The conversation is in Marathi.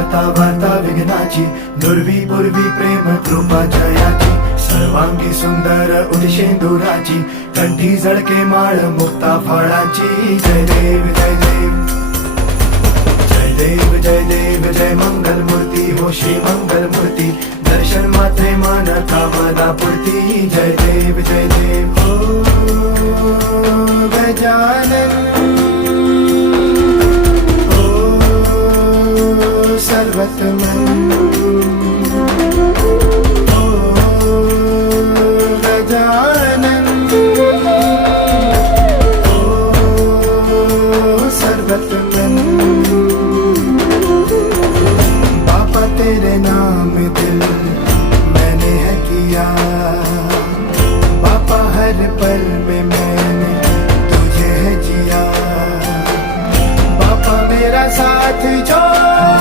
वार्ता वार्ता विघ्नाची, दुर्वी पूर्वी प्रेम कृपा जयाची, सर्वांगी सुंदर उदिशेंदुराची, कंठी झळके माळ मुक्ता फळाची. जय देव जय देव जय देव जय देव जय मंगल मूर्ती हो श्री मंगल मूर्ती, दर्शन मात्रे मान कामना पूर्ती. जय देव जय देव हो गजानन हो सर्वतमन.